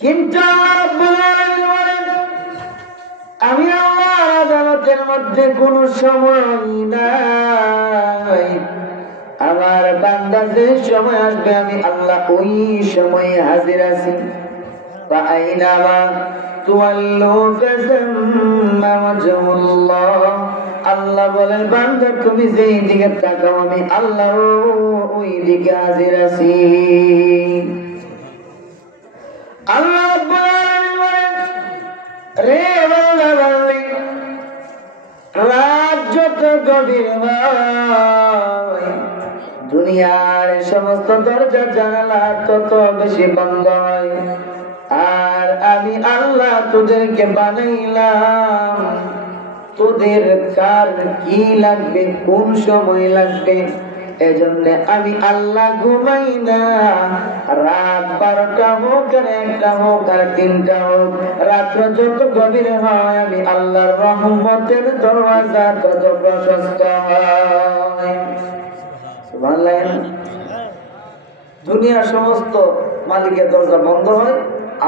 কিন্তু আল্লাহ রাব্বুল আলামিন বলেন, আমি আল্লাহর আদালতের মধ্যে কোনো সময় নাই। আমার বান্দা যে সময় আসবে আমি আল্লাহ ওই সময়ে হাজির আছি। ফাআইনামা তুওয়াল্লু ফাসাম্মা ওয়াজহুল্লাহ। আল্লাহ বলেন, বান্দা তুমি যেই দিকে তাকাও আমি আল্লাহ ওই দিকে হাজির আছি। আল্লাহ রাব্বুল আলামিন বলেন, রে বান্দা বান্দি, রাত যত গভীর হয় দুনিয়ার সমস্ত দরজা জানালা তত বেশি বন্ধ হয়। আর আমি আল্লাহ তোদেরকে বানাইলাম, তোদের কার কি লাগবে, কোন সময় লাগবে, এজন্য আমি আল্লাহ ঘুমাই না। রাত 12টা হোক আর 1টা হোক আর 3টা হোক, রাত্র যত গভীর হয় আমি আল্লাহর রহমতের দরওয়াজা তত প্রশস্ত হয়। সুবহানাল্লাহ। দুনিয়ার সমস্ত মালিকের দরজা বন্ধ হয়,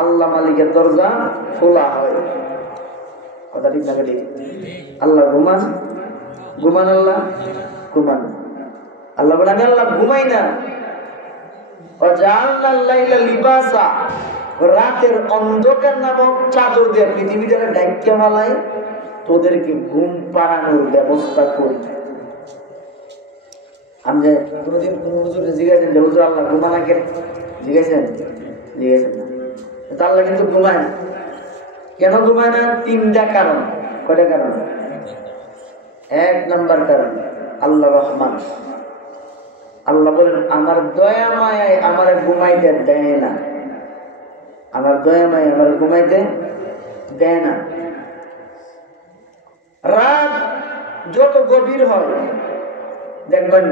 আল্লাহ মালিকের দরজা খোলা হয়। কথা ঠিক না? ঠিক। আল্লাহ ঘুমান, ঘুমান, আল্লাহ ঘুমান। আল্লাহ বলেন, আল্লাহ ঘুমাই না। লিবাসা, রাতের অন্ধকার নামক চাদর দিয়ে পৃথিবীটাকে ঢাইকা মালাই তোদেরকে ঘুম পাড়ানোর ব্যবস্থা করি। আপনি কোনদিন কোন হুজুরকে জিজ্ঞাসেন যে হুজুর আল্লাহ ঘুমানা কে? জিজ্ঞাসেন? জিজ্ঞাসেন না। আল্লাহ কিন্তু ঘুমায় না। কেন ঘুমায় না? 3টা কারণ। কয়টা কারণ? 1 নাম্বার কারণ, আল্লাহ রহমান। আল্লাহ বলেন, আমার দয়া মায়ায় আমার ঘুমাইতে দেয় না। আমার দয়া মায়ায় আমার ঘুমাইতে দেয় না। রাত যত গভীর হয় দেখবেন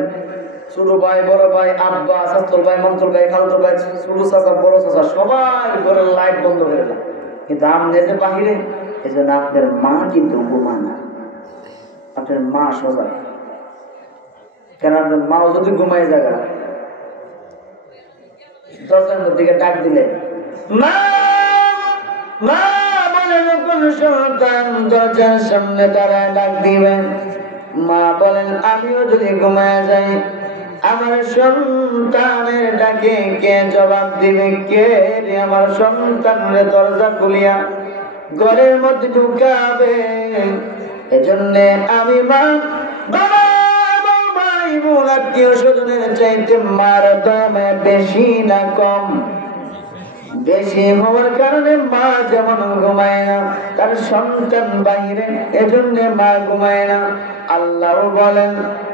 ছোট ভাই, বড় ভাই, আব্বা, শাশুড় ভাই, মন্ত্র ভাই, খালতো ভাই, ছোট চাচা, বড় চাচা সবাই ঘরের লাইট বন্ধ করে দেয়। কিন্তু আমাদের যে বাহিরে, এই জন্য আপনাদের মা কিন্তু ঘুমায় না। আপনার মা সোজা, কেন আপনার মাও যদি ঘুমায় জায়গা দরজার দিকে ডাক দিলে মা মা বলে যখন সন্তান দরজার সামনে দাঁড়ায় ডাক দিবেন, মা বলেন আমিও যদি ঘুমায় যাই আমার সন্তানের ডাকে কে জবাব দিবে? কে রে আমার সন্তানের দরজা খুলিয়া ঘরের মধ্যে ঢুকাবে? এজন্য আমি মা, বাবা, ভাই বোন, আত্মীয় স্বজনের চাইতে মার দামে বেশি না কম? বেশি হওয়ার কারণে মা যেমন ঘুমায় না, তার সন্তান বাইরে, এজন্য মা ঘুমায় না। আল্লাহ বলেন,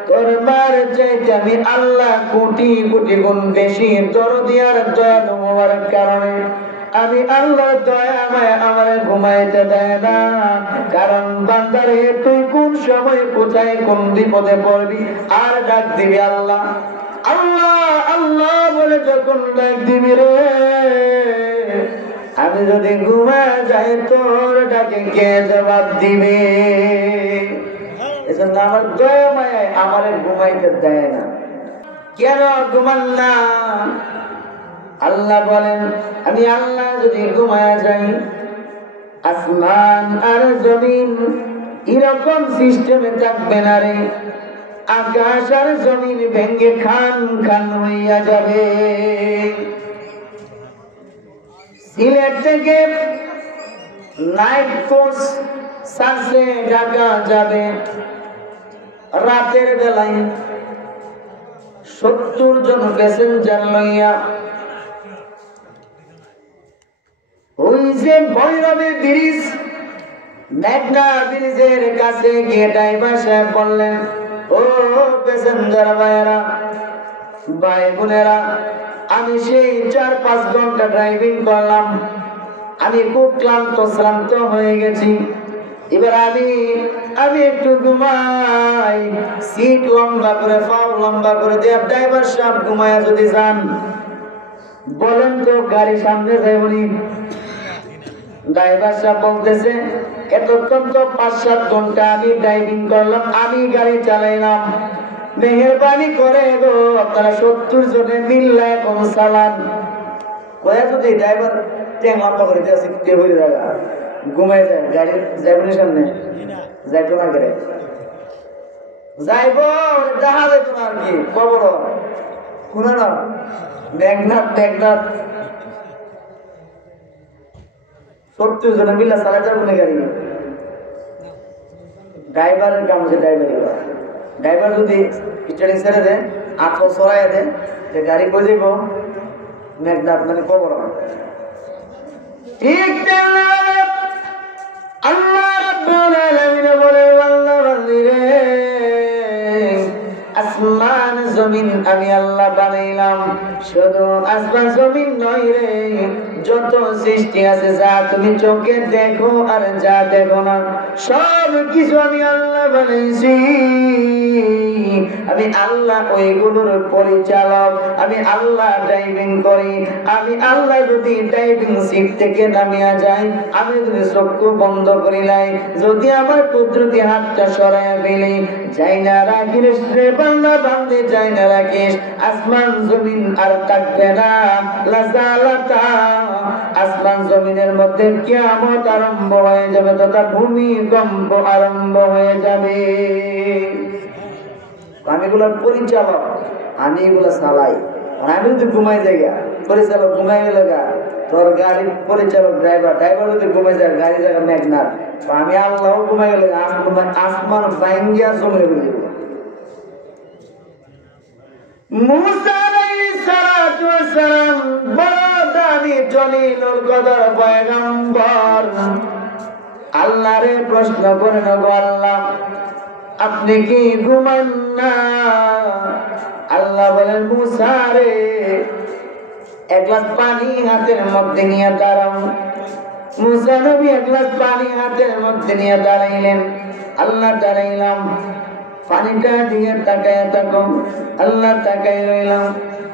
তোর মার চাইতে আমি আল্লাহ কোটি কোটি গুণ বেশি দরদি আর দয়ালু হওয়ার কারণে আমি আল্লাহ দয়া মায়া আমার ঘুমাইতে দেয় না। কারণ বান্দারে তুই কোন সময় কোথায় কোন বিপদে পড়বি আর ডাক দিবি আল্লাহ আল্লাহ আল্লাহ বলে যখন ডাক দিবি রে, আমি যদি ঘুমায় যাই তোর ডাকে কে জবাব দিবে? এজন্য আমার দয়া মায়ায় আমার ঘুমাইতে দেয় না। কেন ঘুমান না? আল্লাহ বলেন, আমি আল্লাহ যদি ঘুমায় যাই আসমান আর জমিন এরকম সিস্টেমে থাকবে না রে, আকাশ আর জমিন ভেঙে খান খান হইয়া যাবে। সিলেট থেকে নাইট পোস্ট সার্চে ঢাকা যাবে রাতের বেলায় 70 জন প্যাসেঞ্জার লইয়া ওই যে ভৈরবের ব্রিজ, মেঘনা ব্রিজের কাছে গিয়ে ড্রাইভার সাহেব বললেন, ও প্যাসেঞ্জার ভাইয়েরা, ভাই বোনেরা, আমি সেই 4-5 ঘন্টা ড্রাইভিং করলাম, আমি খুব ক্লান্ত শ্রান্ত হয়ে গেছি, এবার আমি একটু ঘুমাই। সিট লম্বা করে, পাও লম্বা করে দিয়ে ড্রাইভার সাহেব ঘুমায়া যদি যান, বলেন তো গাড়ি সামনে যায় উনি? ড্রাইভার সাহেব বলতেছে, এতক্ষণ তো 5-7 ঘন্টা আমি ড্রাইভিং করলাম, আমি গাড়ি চালাইলাম, মেহেরবানি করে গো আপনারা 70 জনে মিল্লা এখন চালান। কয়া যদি ড্রাইভার ট্যাং লম্বা করে দিয়েছে টেবিল জায়গা ঘুমাই যায় গাড়ি যাইবেন সামনে যাইতো না করে যাইব দেখা যাইতো না আর কি খবর শুনো না মেঘনাথ 70 জন মিলে চালা যাবো না গাড়ি ড্রাইভারের কাম হচ্ছে ড্রাইভার যদি স্টারিং ছেড়ে দেয় আঁকো সরাই দেয় গাড়ি কই যাইব মেঘনাথ মানে খবর ঠিক আল্লাহ রাব্বুল আলামিন বলে আল্লাহ বান্দিরে আসমান জমিন আমি আল্লাহ বানাইলাম শুধু আসমান জমিন নয় রে যত সৃষ্টি আছে যা তুমি চোখে দেখো আর যা দেখো না সব কিছু আমি আল্লাহ বানাইছি আমি আল্লাহ ওইগুলোর পরিচালক আমি আল্লাহ ড্রাইভিং করি আমি আল্লাহ যদি ড্রাইভিং সিট থেকে নামিয়া যাই আমি যদি চক্ষু বন্ধ করিলাই যদি আমার কুদরতি হাতটা সরাইয়া ফেলি যাই না রাখিস রে বান্দা বান্দে যাই না রাখিস আসমান জমিন আর থাকবে না লাজালাতা আসমান জমিনের মধ্যে কিয়ামত আরম্ভ হয়ে যাবে তথা ভূমিকম্প আরম্ভ হয়ে যাবে আমি এগুলোর পরিচালক আমি এগুলো চালাই আমি যদি ঘুমাই যাই পরিচালক ঘুমাই গেল তোর গাড়ির পরিচালক ড্রাইভার যদি ঘুমাই যায় গাড়ি জায়গা মেঘনাথ আমি আল্লাহ ঘুমাই গেলে আসমান বাইঙ্গিয়া জমে বুঝে মুসা আলাইহিস সালাতু ওয়াস সালাম বড় দামি জলিলুল কদর পয়গম্বর আল্লাহরে প্রশ্ন করে গো আল্লাহ আপনি কি ঘুমান না আল্লাহ বলেন মুসা রে এক গ্লাস পানি হাতের মধ্যে নিয়ে দাঁড়াও মুসা নবী এক গ্লাস পানি হাতের মধ্যে নিয়ে দাঁড়াইলেন আল্লাহ দাঁড়াইলাম পানিটা দিয়ে তাকায় থাকো আল্লাহ তাকাই রইলাম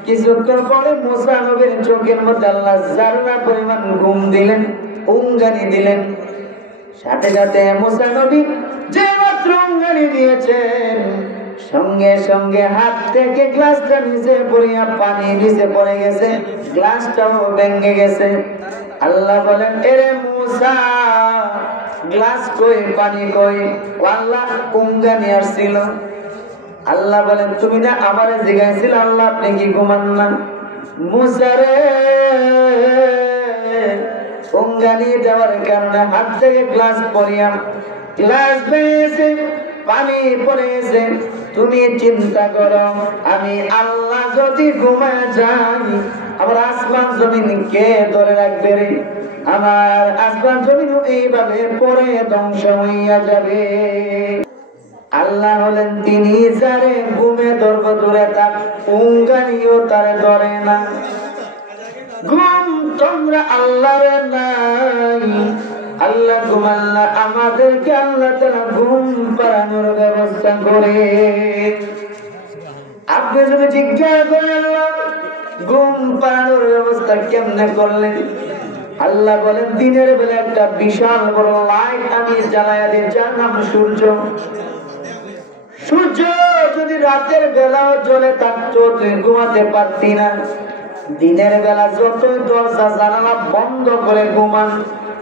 কিছুক্ষণ পরে মুসা নবীর চোখের মধ্যে আল্লাহ জাররা পরিমাণ ঘুম দিলেন উঙ্গানি দিলেন সাথে সাথে মুসা নবী যে মাত্র উঙ্গানি দিয়েছেন সঙ্গে সঙ্গে হাত থেকে গ্লাসটা নিচে পড়িয়া পানি নিচে পড়ে গেছে গ্লাসটাও ভেঙে গেছে আল্লাহ বলেন এরে মুসা গ্লাস কই পানি কই আল্লাহ উঙ্গানি আসছিল আল্লাহ বলেন তুমি না আমারে জিজ্ঞাসিল আল্লাহ আপনি কি ঘুমান না মুসা রে উঙ্গানি দেওয়ার কারণে হাত থেকে গ্লাস পড়িয়া গ্লাস ভেঙেছে পানি পড়েছে তুমি চিন্তা করো আমি আল্লাহ যদি ঘুমায় যাই আমার আসমান জমিন কে ধরে রাখবে রে আমার আসমান জমিন এইভাবে পড়ে ধ্বংস হইয়া যাবে আল্লাহ হলেন তিনি যারে ঘুমে ধরব দূরে থাক উঙ্গানিও তারে ধরে না ঘুম তোমরা আল্লাহর নাই আল্লাহ ঘুমাল্লা আমাদেরকে আল্লাহ তাআলা ঘুম পাড়ানোর ব্যবস্থা করে আপনি যদি জিজ্ঞাসা করেন আল্লাহ ঘুম পাড়ানোর ব্যবস্থা কেমনে করলেন আল্লাহ বলেন দিনের বেলা একটা বিশাল বড় লাইট আমি জ্বালায়া দিই যার নাম সূর্য সূর্য যদি রাতের বেলাও জ্বলে থাকতো তুই ঘুমাতে পারতি না দিনের বেলা যতই দরজা জানালা বন্ধ করে ঘুমান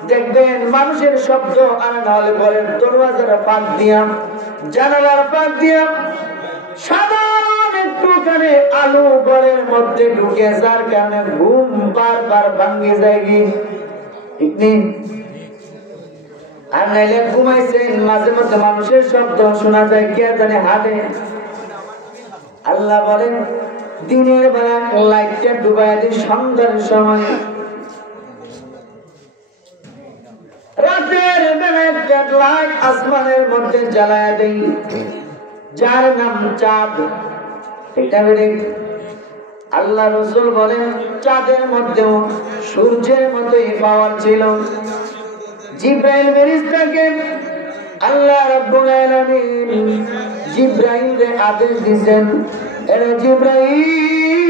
দেখবেন মানুষের শব্দ আর না হলে ঘরের দরওয়াজার ফাঁক দিয়া জানালার ফাঁক দিয়া সাধারণ একটুখানি আলো ঘরের মধ্যে ঢুকে যার কারণে ঘুম বারবার ভাঙে যায় ঠিক নেই আর নাইলে ঘুমাইছেন মাঝে মধ্যে মানুষের শব্দ শোনা যায় কে জানে হাটে আল্লাহ বলেন দিনের বেলা লাইটটা ডুবাই দিই সন্ধ্যার সময় রাতের বেলা একটা লাইট আসমানের মধ্যে জ্বালায় দেই যার নাম চাঁদ এটা বেড়ে আল্লাহ রসুল বলেন চাঁদের মধ্যেও সূর্যের মতোই পাওয়ার ছিল জিব্রাইল ফেরেশতাকে আল্লাহ রাব্বুল আলামিন জিব্রাইলকে আদেশ দিয়েছেন এরে জিব্রাইল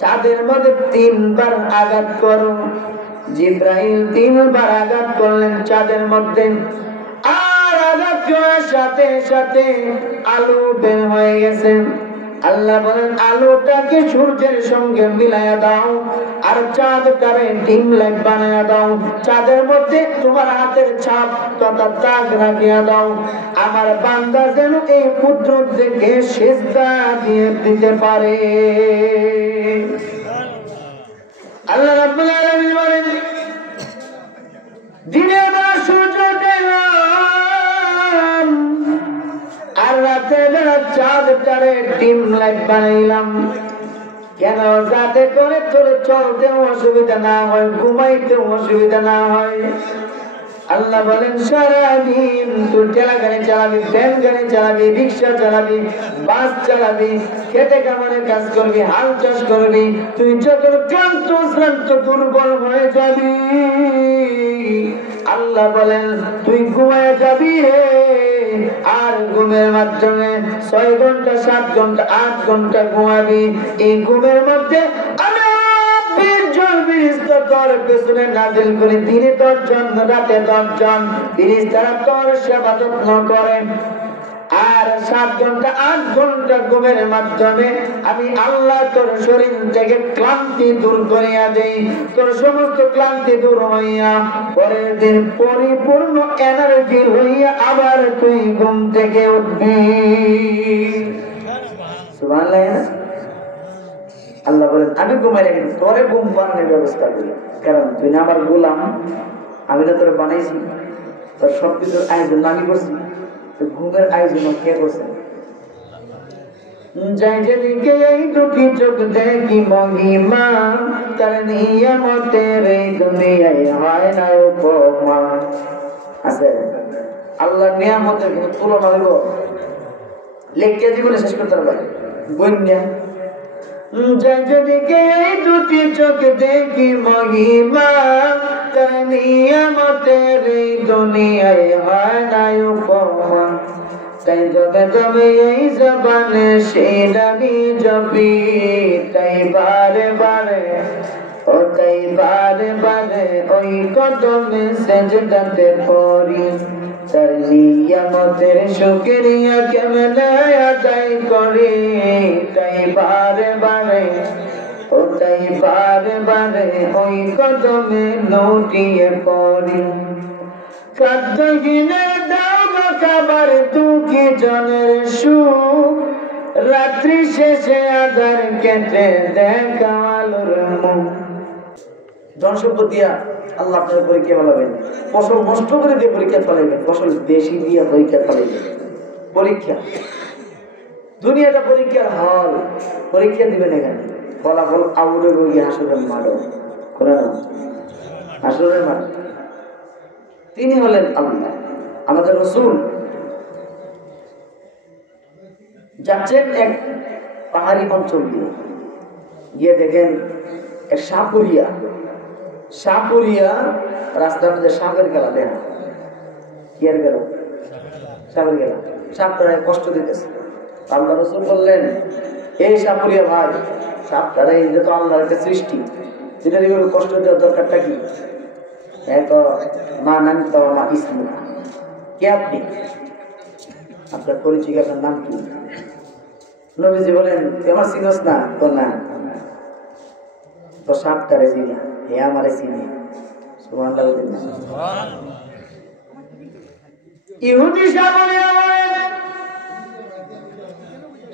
চাঁদের মধ্যে 3 বার আঘাত করো জিব্রাইল 3 বার আঘাত করলেন চাঁদের মধ্যে আর আঘাত করার সাথে সাথে আলো বের হয়ে গেছে আল্লাহ বলেন আলোটাকে সূর্যের সঙ্গে মিলাইয়া দাও আর চাঁদটারে ডিম লাইট বানাইয়া দাও, চাঁদের মধ্যে তোমার হাতের ছাপ তথা দাগ রাখিয়া দাও, আমার বান্দা যেন এই কুদরত থেকে সিজদা দিয়ে দিতে পারে। আল্লাহ রাব্বুল আলামিন বলেন দিনের বেলা সূর্য দিলাম আর রাতের বেলা চাঁদটারে ডিম লাইট বানাইলাম, কেন? যাতে করে তোর চলতেও অসুবিধা না হয়, ঘুমাইতেও অসুবিধা না হয়। আল্লাহ বলেন সারাদিন তুই ঠেলা গাড়ি চালাবি, ভ্যান গাড়ি চালাবি, রিক্সা চালাবি, বাস চালাবি, খেতে কামারে কাজ করবি, হাল চাষ করবি, তুই যখন ক্লান্ত শ্রান্ত দুর্বল হয়ে যাবি আল্লাহ বলেন তুই ঘুমায় যাবি রে, আর ঘুমের মাধ্যমে 6 ঘন্টা 7 ঘন্টা 8 ঘন্টা ঘুমাবি। এই ঘুমের মধ্যে আমি তোর পেছনে নাজিল করে দিনে 10 জন রাতে 10 জন ফেরেশতারা তোর সেবা যত্ন করে, আর 7 ঘন্টা 8 ঘন্টা ঘুমের মাধ্যমে আমি আল্লাহ তোর শরীর থেকে ক্লান্তি দূর করিয়া দেই, তোর সমস্ত ক্লান্তি দূর হইয়া পরের দিন পরিপূর্ণ এনার্জি হইয়া আবার তুই ঘুম থেকে উঠবি। সুবহানাল্লাহ। আল্লাহ বলেন আমি ঘুমাই রাখি তোরে ঘুম পাড়ানোর ব্যবস্থা করি, কারণ তুই না আমার গোলাম, আমি তো তোরে বানাইছি, তোর সবকিছুর আয়োজন আমি করছি, ঘুমের আয়োজন কে করছে? যাই যেদিকে এই দুটি চোখ দেখি মহিমা, তার নিয়ামতের এই দুনিয়ায় হয় না উপমা। আছে আল্লাহ নিয়ামতের কোনো তুলনা হইব? লেখকে জীবনে শেষ করতে পারবে বন্যা। যাই যেদিকে এই দুটি চোখ দেখি মহিমা, তার নিয়ামতের এই দুনিয়ায় হয় না উপমা। তাই যবে তবে এই জবানে সেই নামি জপি, তাই বারে বারে ও তাই বারে বারে ওই কদমে সেজদাতে পড়ি, তার নিয়ামতের শুকরিয়া কেমনে আদায় করি, তাই বারে বারে ও তাই বারে বারে ওই কদমে লুটিয়ে পড়ি। খাদ্য কিনে দাও খাবার দুঃখী জনের সুখ, রাত্রি শেষে আধার কেটে দেখা আলোর মুখ। ধন সম্পদ দিয়া আল্লাহ আপনার পরীক্ষা ফেলাবেন, ফসল নষ্ট করে দিয়ে পরীক্ষা ফেলাইবেন, ফসল বেশি দিয়া পরীক্ষা ফেলাইবেন। পরীক্ষা দুনিয়াটা পরীক্ষার হল, পরীক্ষা দিবেন এখানে, ফলাফল আউড়ে গিয়ে হাসরের মাঠে, হাসরের মাঠ। তিনি হলেন আল্লাহ, আমাদের রাসূল। যাচ্ছেন এক পাহাড়ি অঞ্চল দিয়ে, গিয়ে দেখেন এক সাপুরিয়া রাস্তার মধ্যে সাপের খেলা দেখা। কি আর গেল? সাপের খেলা, সাপটারে কষ্ট দিতেছে। আল্লাহ রাসূল বললেন এই সাপুরিয়া ভাই, সাপটারে এটা তো আল্লাহর একটা সৃষ্টি, এটা দিয়ে কষ্ট দেওয়ার দরকারটা কি? মা নাম তো মা ইসলাম, কে আপনি? আপনার পরিচয়, আপনার নাম কি? নবীজি বলেন আমার চিনস না? তো না, তো সাপটারে চিনা, হে আমারে চিনে। সুবহানাল্লাহ। ইহুদি সাপুরিয়া বলেন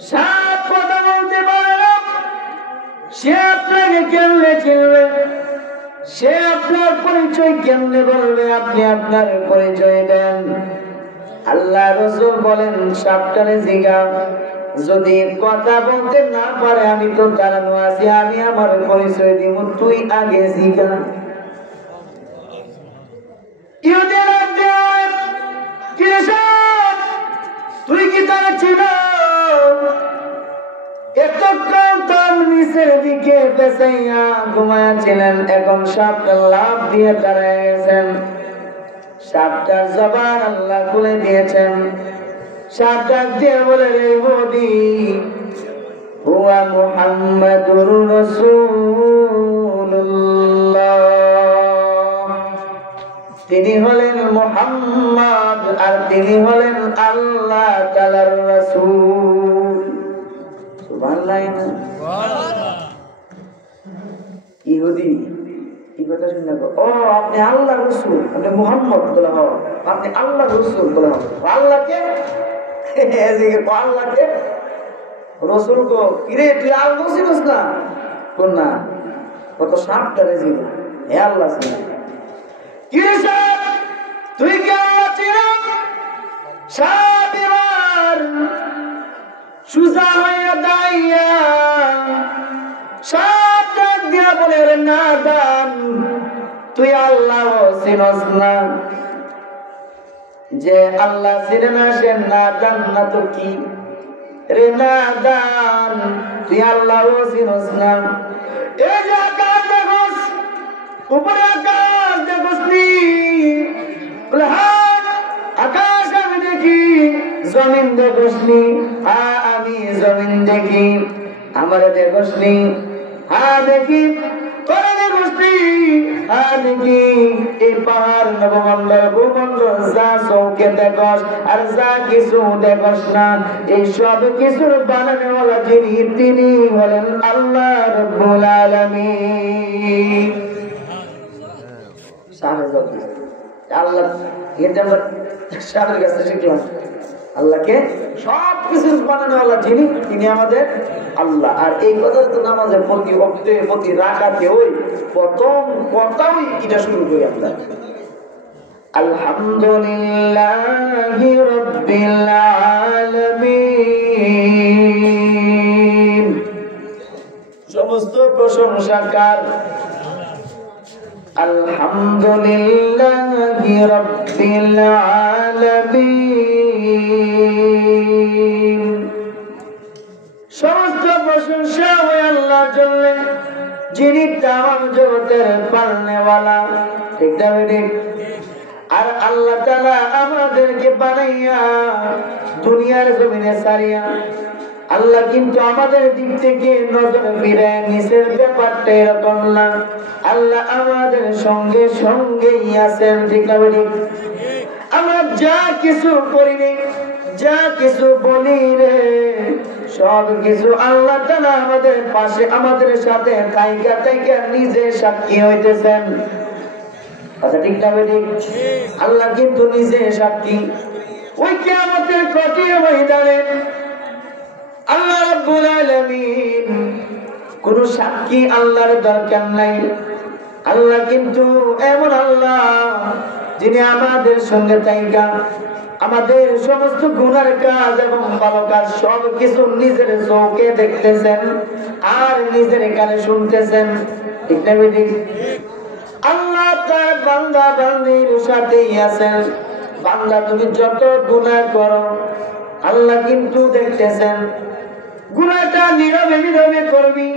সাপ কথা বলতে পারে না, সে আপনাকে কেমনে চিনবে? সে আপনার পরিচয় কেমনে বলবে? আপনি আপনার পরিচয় দেন। আল্লাহ রাসূল বলেন সাপটারে জিজ্ঞাসা, যদি কথা বলতে না পারে আমি তো দাঁড়ানো আছি, আমি আমার পরিচয় দিব, তুই আগে জিজ্ঞাসা। তুই কি তারা ছিল? এতক্ষণ তার নিচের দিকে পেছাইয়া ঘুমায়াছিলেন, এখন সাপটা লাফ দিয়ে দাঁড়ায় গেছেন। সাপটার জবান আল্লাহ খুলে দিয়েছেন। সাপটা দিয়ে বলে রে বদি হুয়া মুহাম্মাদুর রাসূলুল্লাহ, তিনি হলেন মুহাম্মদ আর তিনি হলেন আল্লাহ তাআলার রাসূল। লাগে না? ইহুদি কি কথা শুনে, ও আপনি আল্লাহ রসুল, আপনি মুহাম্মদ বলে হো, আপনি আল্লাহ রসুল বলে হো, আল্লাহকে আল্লাহকে রসুল কো কিরে তুই আল্লাহ ছিলিস না? কোন না, কত সাপটারে ছিল, হে আল্লাহ ছিল কিরে সাপ, তুই কি আল্লাহ ছিল? সাপ এবার সুজা হইয়া দাইয়া সাপ ডাক দিয়া বলে, রে না দান, তুই আল্লাহ চিনস না? যে আল্লাহ চিনে না সে না দান না তো কি রে না দান, তুই আল্লাহ চিনস না? এই যে আকাশ দেখোস, উপরে আকাশ দেখোস নি? আকাশ আমি দেখি, জমিন দেখোস নি? হ্যাঁ আমি জমিন দেখি। আমারে দেখোস নি? হ্যাঁ দেখি। তোরা দেখোস নি? হ্যাঁ দেখি। এই পাহাড় নবমণ্ডল ভূমণ্ডল যা চৌকে দেখোস আর যা কিছু দেখোস না, এই সব কিছুর বানানোওয়ালা যিনি, তিনি হলেন আল্লাহ রাব্বুল আলামিন। আল্লাহ এটা আমরা সাহেবের কাছে শিখলাম, আল্লাহকে সব কিছু বানানোওয়ালা যিনি, তিনি আমাদের আল্লাহ। আর এই কথা তো নামাজের প্রতি ভক্তে প্রতি রাখাতে ওই প্রথম কথাই এটা শুরু করি আমরা, আলহামদুলিল্লাহি রাব্বিল আলামিন। সমস্ত প্রশংসা কার? আলহামদুলিল্লাহি রাব্বিল আলামিন। সমস্ত প্রশংসা হয় আল্লাহর জন্য, যিনি তামাম জগতের পালনেওয়ালা। ঠিক না ঠিক? আর আল্লাহ তাআলা আমাদেরকে বানাইয়া দুনিয়ার জমিনে ছাড়িয়া, আল্লাহ কিন্তু আমাদের দিক থেকে নজর ফিরে নিচের ব্যাপারটা এরকম না, আল্লাহ আমাদের সঙ্গে সঙ্গেই আছেন। ঠিক না ঠিক? আমরা যা কিছু করিনি, যা কিছু বলি রে, সব কিছু আল্লাহ তাআলা আমাদের পাশে আমাদের সাথে থাইকা থাইকা নিজে সাক্ষী হইতেছেন। আচ্ছা ঠিক না ঠিক? আল্লাহ কিন্তু নিজে সাক্ষী। ওই কিয়ামতের কঠিন ময়দানে আল্লাহ রাব্বুল আলামিন কোন সাক্ষী আল্লাহর দরকার নাই। আল্লাহ কিন্তু এমন আল্লাহ যিনি আমাদের সঙ্গে থাইকা আমাদের সমস্ত গুনার কাজ এবং ভালো কাজ সব কিছু নিজের চোখে দেখতেছেন আর নিজের কানে শুনতেছেন। ঠিক না ঠিক? আল্লাহ তার বান্দা বান্দির সাথেই আছেন। বান্দা তুমি যত গুনাহ করো আল্লাহ কিন্তু দেখতেছেন। গুনাহটা নীরবে নীরবে করবি,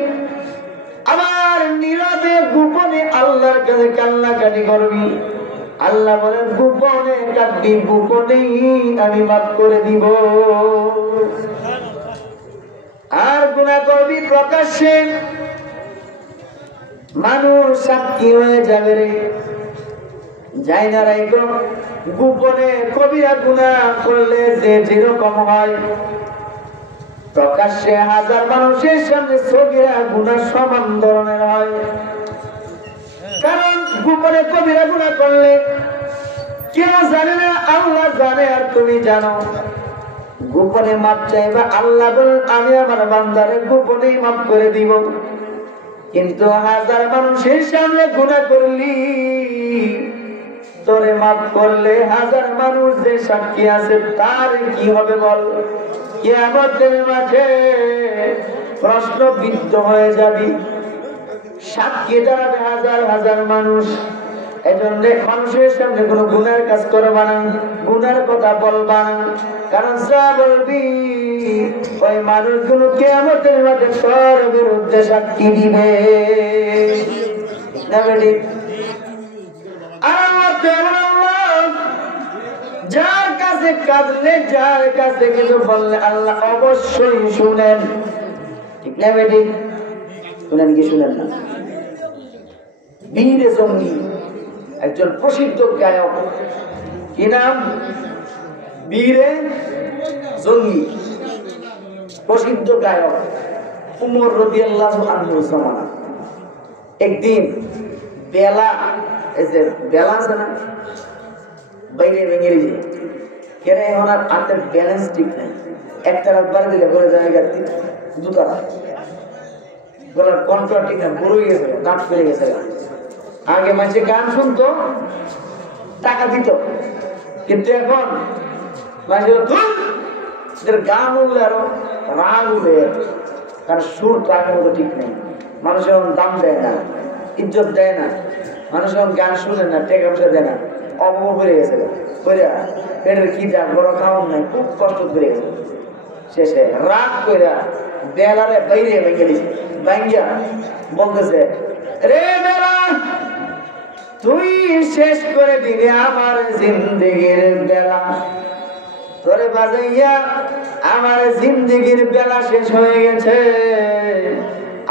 আবার নীরবে গোপনে আল্লাহর কাছে কান্নাকাটি করবি। আল্লাহ বলেন গোপনে কাঁদবি, গোপনেই আমি মাফ করে দিব। আর গুনাহ করবি প্রকাশ্যে, মানুষ সাক্ষী হয়ে যাবে রে। যাই না রে গো, গোপনে কবিরা গুনাহ করলে যে যেরকম হয়, প্রকাশ্যে হাজার মানুষের সামনে সগীরা গুনাহ সমান ধরনের হয়। কারণ গোপনে কবিরা গুনাহ করলে কেউ জানে না, আল্লাহ জানে আর তুমি জানো। গোপনে মাপ চাইবা, আল্লাহ বলেন আমি আমার বান্দারে গোপনেই মাফ করে দিব। কিন্তু হাজার মানুষের সামনে গুনাহ করলি, তোরে মাফ করলে হাজার মানুষ যে সাক্ষী আছে তার কি হবে বল? কিয়ামতের মাঠে প্রশ্নবিদ্ধ হয়ে যাবি। সাক্ষী দাঁড়াবে হাজার হাজার মানুষ। এজন্য মানুষের সামনে কোনো গুনার কাজ করবা না, গুনার কথা বলবা না। কারণ যা বলবি ওই মানুষগুলো কিয়ামতের মাঠে তোর বিরুদ্ধে সাক্ষী দিবে। যার কাছে কাঁদলে, যার কাছে কিছু বললে আল্লাহ অবশ্যই শুনেন। ঠিক না বেটি? শুনেন কি শুনেন না? বীর জঙ্গি একজন প্রসিদ্ধ গায়ক, কি নাম? বীরে জঙ্গি, প্রসিদ্ধ গায়ক। উমর রাদিয়াল্লাহু আনহু জামানা একদিন বেলা, এই যে বেলা আছে না বাইরে ভেঙে গেছে, কেন এখন আর হাতের ব্যালেন্স ঠিক নাই, একটা রাত বাড়ি দিলে ঘরে জায়গা দুতারা গলার কন্ট্রোল ঠিক না, বুড়ো হয়ে গেছে, দাঁত ফেলে গেছে। আগে মাঝে গান শুনতো, টাকা দিত, কিন্তু এখন মাঝে গান উঠলে আরো রাগ উঠে, কারণ সুর তো আগের মতো ঠিক নেই। মানুষ এখন দাম দেয় না, ইজ্জত দেয় না, মানুষ এখন গান শুনে না, টাকা পয়সা দেয় না, অভাব বেড়ে গেছে, পেটের খিদা বড় খাওয়ান নাই, খুব কষ্ট করে গেছে। শেষে রাগ কইরা বেলারে বাইরে ভেঙে দিছে, ভাঙ্গিয়া বলতেছে, রে বেলা তুই শেষ করে দিলে আমার জিন্দেগির বেলা, তোরে বাজাইয়া আমার জিন্দেগির বেলা শেষ হয়ে গেছে।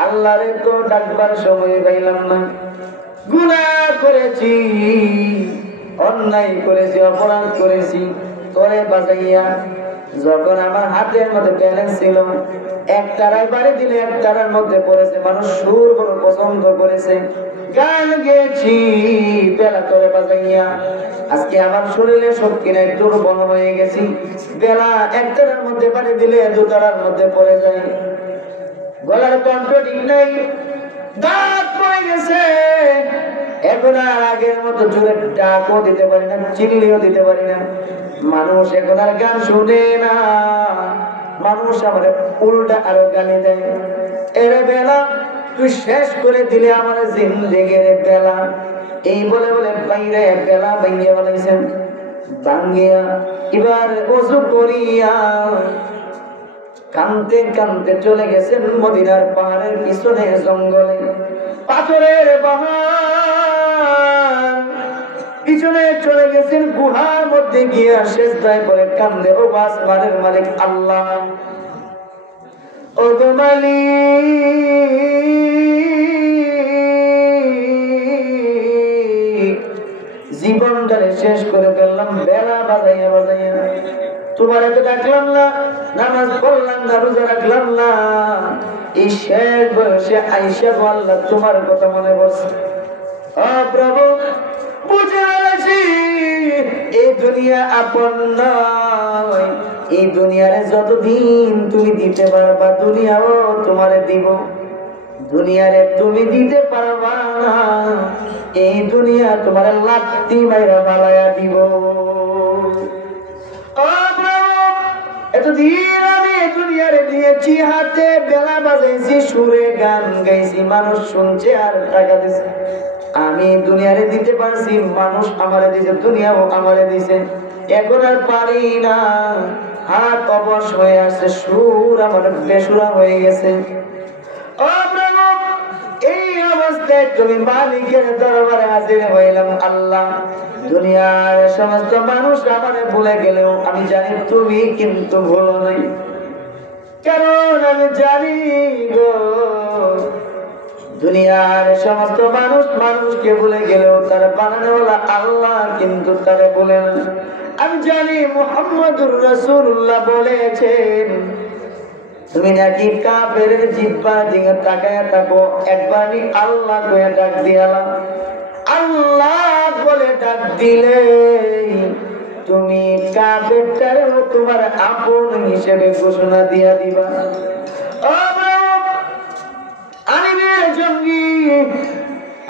আল্লাহরে তো ডাকবার সময় পাইলাম না, গুনাহ করেছি, অন্যায় করেছি, অপরাধ করেছি, তোরে বাজাইয়া যখন আমার হাতের মধ্যে ব্যালেন্স ছিল, একটারায় বাড়ি দিলে একটারার মধ্যে পড়েছে, মানুষ সুর বড় পছন্দ করেছে, গান গেছি বেলা করে বাজাইয়া, আজকে আমার শরীরে শক্তি নাই, দুর্বল হয়ে গেছি, বেলা একটারার মধ্যে বাড়ি দিলে দুটারার মধ্যে পড়ে যায়, গলার কণ্ঠ ঠিক নাই, দাঁত পড়ে গেছে, এখন আর আগের মতো জোরে ডাকও দিতে পারি না, চিল্লিও দিতে পারি না, মানুষ এখন আর গান শুনে না, মানুষ আমার উল্টা আরো গানে দেয়, এরে বেলা তুই শেষ করে দিলে আমার জিন্দেগির বেলা। এই বলে বলে বাইরে বেলা ভাঙ্গিয়া বানাইছেন, ভাঙ্গিয়া এবার ওযু করিয়া কানতে কানতে চলে গেছেন মদিনার পাহাড়ের পিছনে জঙ্গলে, পাথরের পাহাড় পিছনে চলে গেছেন, গুহার মধ্যে গিয়া সেজদায় পড়ে কান্দে, ও আসমানের মালিক আল্লাহ, ও গো মালিক, জীবনটারে শেষ করে ফেললাম বেলা বাজাইয়া বাজাইয়া, তোমার এত ডাকলাম না, নামাজ পড়লাম না, রোজা রাখলাম না, এই শেষ বয়সে আইসা আল্লাহ তোমার কথা মনে পড়ছে। ও প্রভু, বুঝে গেছি এই দুনিয়া আপন নয়, এই দুনিয়ারে যতদিন তুমি দিতে পারবা দুনিয়াও তোমারে দিব, দুনিয়ারে তুমি দিতে পারবা না, এই দুনিয়া তোমার লাত্তি মাইরা বালায়া দিব। এতদিন আমি দুনিয়ারে দিয়েছি হাতে, বেলা বাজাইছি, সুরে গান গাইছি, মানুষ শুনছে আর টাকা দিছে, আমি দুনিয়ারে দিতে পারছি, মানুষ আমারে দিছে, দুনিয়াও আমারে দিছে, এখন আর পারি না, হাত অবশ হয়ে আসছে, সুর আমার বেসুরা হয়ে গেছে। ও প্রভু, এই অবস্থায় তুমি মালিকের দরবারে হাজির হইলাম, আল্লাহ দুনিয়ার সমস্ত মানুষ আমারে ভুলে গেলেও আমি জানি তুমি কিন্তু ভুলো নাই, কারণ আমি জানি গো দুনিয়ার সমস্ত মানুষ মানুষকে ভুলে গেলেও তার বানানোওয়ালা আল্লাহ কিন্তু তারে ভুলে না। আমি জানি মুহাম্মদুর রাসূলুল্লাহ বলেছেন, তুমি নাকি কাফেরের জিহ্বার দিকে তাকায়া থাকো, একবারই আল্লাহ কয়ে ডাক দিয়ালা, আল্লাহ বলে ডাক দিলে তুমি কাফেরটারেও তোমার আপন হিসেবে ঘোষণা দিয়া দিবা।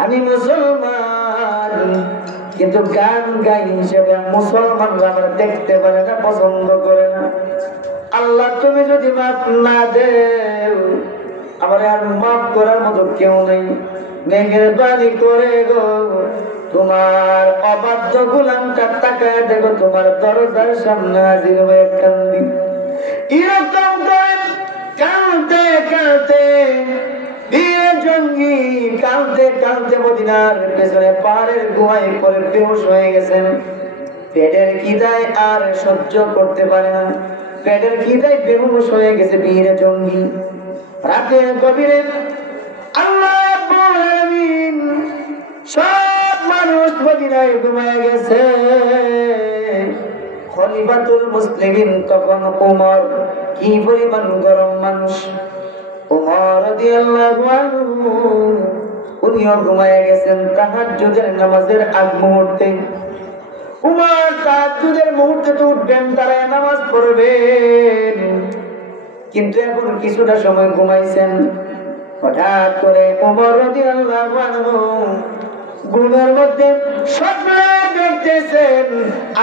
আমি মুসলমান, কিন্তু গান গাই হিসেবে মুসলমানরা আমরা দেখতে পারে না, পছন্দ করে না। আল্লাহ তুমি যদি মাফ না দেও, আমার আর মাফ করার মতো কেউ নেই, মেহেরবানি করে গো তোমার অবাধ্য গোলামটা তাকায় দেখো, তোমার দরজার সামনে হাজির হয়ে কান্দি। এরকম করে কাঁদতে কাঁদতে বীর জঙ্গি কাঁদতে কাঁদতে মদিনার পেছনে পাহাড়ের গুহায় পরে বেহুশ হয়ে গেছেন। পেটের খিদায় আর সহ্য করতে পারে না, পেটের খিদায় বেহুশ হয়ে গেছে বীর জঙ্গি। রাতের গভীরে আল্লাহ রাব্বুল আলামিন সব মানুষ মদিনায় ঘুমায় গেছে। খলিফাতুল মুসলিমিন তখন ওমর, কি পরিমাণ গরম মানুষ, ওমর রাদিয়াল্লাহু আনহু উনিও ঘুমায় গেছেন তাহাজ্জুদের নামাজের আগ মুহূর্তে। উমর তাহাজ্জুদের মুহূর্তে তো উঠবেন, তারা নামাজ পড়বেন, কিন্তু এখন কিছুটা সময় ঘুমাইছেন। হঠাৎ করে ওমর রাদিয়াল্লাহু আনহু ঘুমের মধ্যে স্বপ্নে দেখতেছেন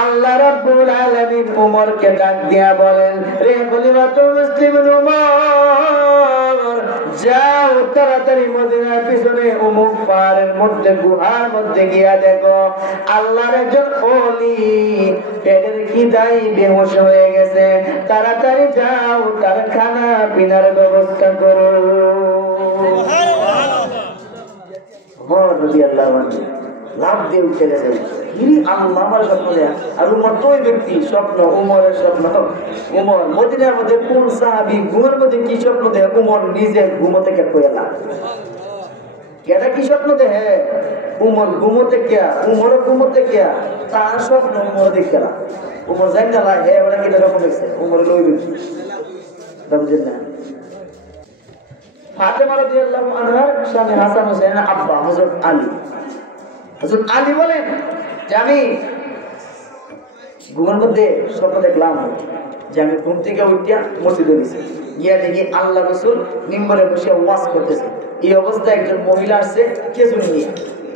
আল্লাহ রাব্বুল আলামিন ওমরকে ডাক দিয়া বলেন, রে খলিফাতুল মুসলিমিন ওমর, যাও তাড়াতাড়ি মদিনার পিছনে অমুক পাহাড়ের মধ্যে গুহার মধ্যে গিয়া দেখো আল্লাহর একজন ওলি পেটের খিদায় বেহুশ হয়ে গেছে, তাড়াতাড়ি যাও তার খানা পিনার ব্যবস্থা করো। ওমর রাদিয়াল্লাহু আনহু লাভ দিয়ে উঠে গেছেন, আল্লাহ আমার স্বপ্ন দেয়া। আর উমর তো ওই ব্যক্তি, স্বপ্ন উমরের স্বপ্ন। উমর মদিনার মধ্যে কোন সাহাবী ঘুমের মধ্যে কি স্বপ্ন দেয়, উমর নিজে ঘুমোতে কে কইলা কেটা কি স্বপ্ন দেহে, উমর ঘুমোতে কেয়া, উমর ঘুমোতে কেয়া, তার স্বপ্ন উমর দেখে না। উমর যাই না হে ওরা কিনা রকম দেখছে, উমর ওই ব্যক্তি বুঝলেন না। ফাতেমা রাদিয়াল্লাহু আনহার স্বামী হাসান হোসেনের আব্বা হযরত আলী, হযরত আলী বলেন যে আমি ঘুমের মধ্যে স্বপ্ন দেখলাম যে আমি ঘুম থেকে উঠিয়া মসজিদে গেছি, গিয়া দেখি আল্লাহ রাসূল মিম্বরে বসে ওয়াজ করতেছে। এই অবস্থায় একজন মহিলা আসছে খেজুর নিয়ে,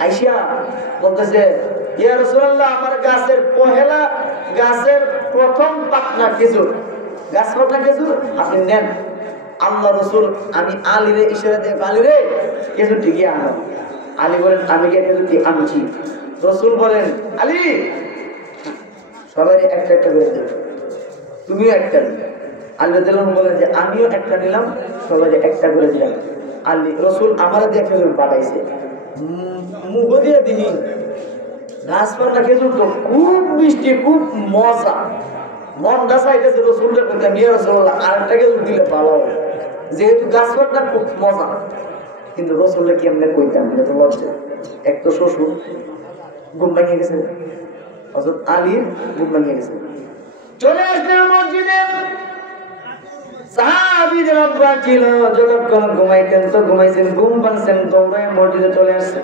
আইসা বলতেছে, ইয়া রাসূলুল্লাহ, আমার গাছের পহেলা গাছের প্রথম পাকনা খেজুর, গাছ পাকনা খেজুর আপনি নেন। আল্লাহ রাসূল আমি আলীরে ইশারা দিয়ে, আলী রে খেজুরটি গিয়ে আনো। আলী বলেন আমি গিয়ে খেজুরটি আনছি। রাসূল বলেন, আলী সবাই একটা একটা করে দেব, তুমিও একটা। আলী রাদিয়াল্লাহু আনহু বলেন যে আমিও একটা নিলাম, সবাই একটা করে দিলাম। আলী রাসূল আমার দিয়ে খেজুর পাঠাইছে, মুখ দিয়ে দিই গাছ পাকনা খেজুর তো খুব মিষ্টি, খুব মজা। মনটা চাইতেছে রাসূলকে বলতে, ইয়া রাসূলুল্লাহ আরেকটা খেজুর দিলে ভালো হবে, যেহেতু গাছ পাকনা খুব মজা। কিন্তু রাসূলকে কেমনে কইতাম, এটা তো লজ্জা। এক তো শ্বশুর ঘুম ভাঙিয়ে গেছে, হযরত আলীর ঘুম ভাঙিয়ে গেছে, চলে আসলেন মসজিদে। সাহাবীদের আব্বা ছিল, যতক্ষণ ঘুমাইতেন তো ঘুমাইছেন, ঘুম ভাঙছেন দৌড়ায় মসজিদে চলে আসছে।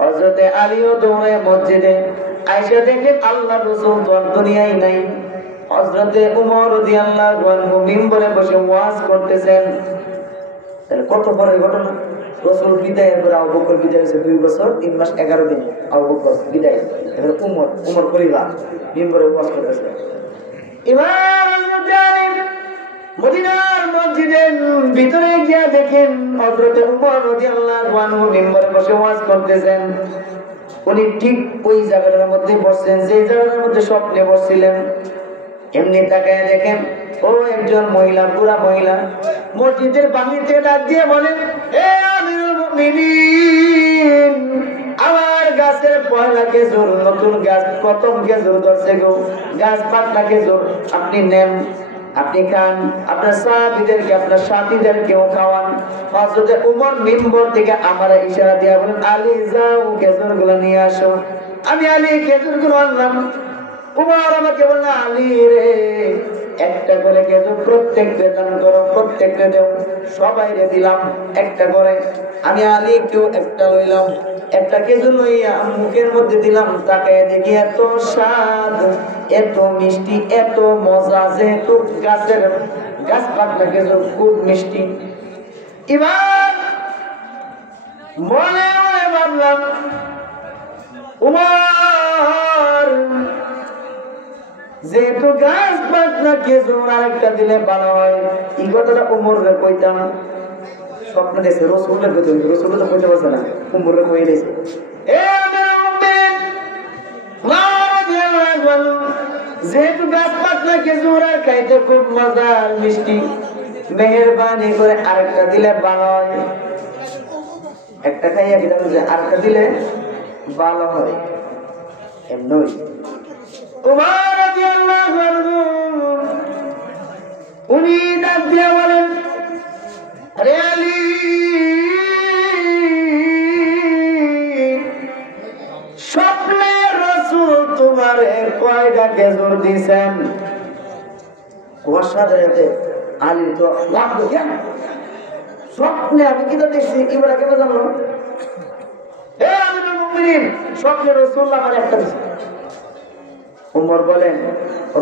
হযরতে আলীও দৌড়ায় মসজিদে আয়েশা দেখলেন আল্লাহর রাসূল তো দুনিয়ায় নাই। হযরতে ওমর রাদিয়াল্লাহু আনহু মিম্বরে বসে ওয়াজ করতেছেন। তাহলে কত পরের ঘটনা, রাসূল বিদায়ের পরে আবু বকর বিদায় হয়েছে 2 বছর 3 মাস 11 দিন, আবু বকর বিদায়। এবার উমর পরিবার মিম্বরে ওয়াজ করতেছে। ইমাম আলী মদিনার মসজিদের ভিতরে গিয়ে দেখেন হযরতে ওমর রাদিয়াল্লাহু আনহু মিম্বরে বসে ওয়াজ করতেছেন। উনি ঠিক ওই জায়গাটার মধ্যে বসছেন যে জায়গাটার মধ্যে স্বপ্নে বসছিলেন। এমনি তাকায় দেখেন ও একজন মহিলা, পুরা মহিলা মসজিদের বাহিরে ডাক দিয়ে বলেন, হে আমিরুল মুমিনিন, আমার গাছের পয়লা খেজুর, নতুন গাছ প্রথম খেজুর ধরছে গো, গাছ পাকনা খেজুর আপনি নেন, আপনি খান, আপনার সাহাবীদেরকে আপনার সাথীদেরকেও খাওয়ান। হযরতে ওমর মিম্বর থেকে আমার ইশারা দিয়ে বলেন, আলী যাও খেজুরগুলো নিয়ে আসো। আমি আলী খেজুরগুলো আনলাম। ওমর আমাকে বলল, আলী রে একটা করে খেজুর প্রত্যেককে দান করো, প্রত্যেককে দেও। সবাই রে দিলাম একটা করে। আমি আলী কেউ একটা লইলাম, একটা খেজুর লইয়া মুখের মধ্যে দিলাম, তাকায় দেখি এত স্বাদ, এত মিষ্টি, এত মজা, যেহেতু গাছ পাকনা খেজুর খুব মিষ্টি। এবার মনে মনে ভাবলাম, উমর যেহেতু গাছ পাকনা খেজুর আরেকটা দিলে ভালো হয়, এই কথাটা উমরে কইতাম। স্বপ্ন দেখছে রাসূলের কথা, রাসূল তো কইতে পারছে না, উমরে কই দিয়েছে। যেহেতু গাছ পাকনা খেজুর আর খাইতে খুব মজা আর মিষ্টি, মেহেরবানি করে আরেকটা দিলে ভালো হয়। একটা খাইয়া দিলাম যে আরেকটা দিলে ভালো হয়, এমনই ওমর রাদিয়াল্লাহু আনহু উনি ডাক দিয়া বলেন, আরে আলী, স্বপ্নে রাসূল তোমারে কয়টা খেজুর দিয়েছেন? ওর সাথে আলী তো লাভ কেন স্বপ্নে আমি কিতা দেখছি এবার কেমন জানলো? স্বপ্নে রাসূলুল্লাহ আমার একটা দিছে। উমর বলেন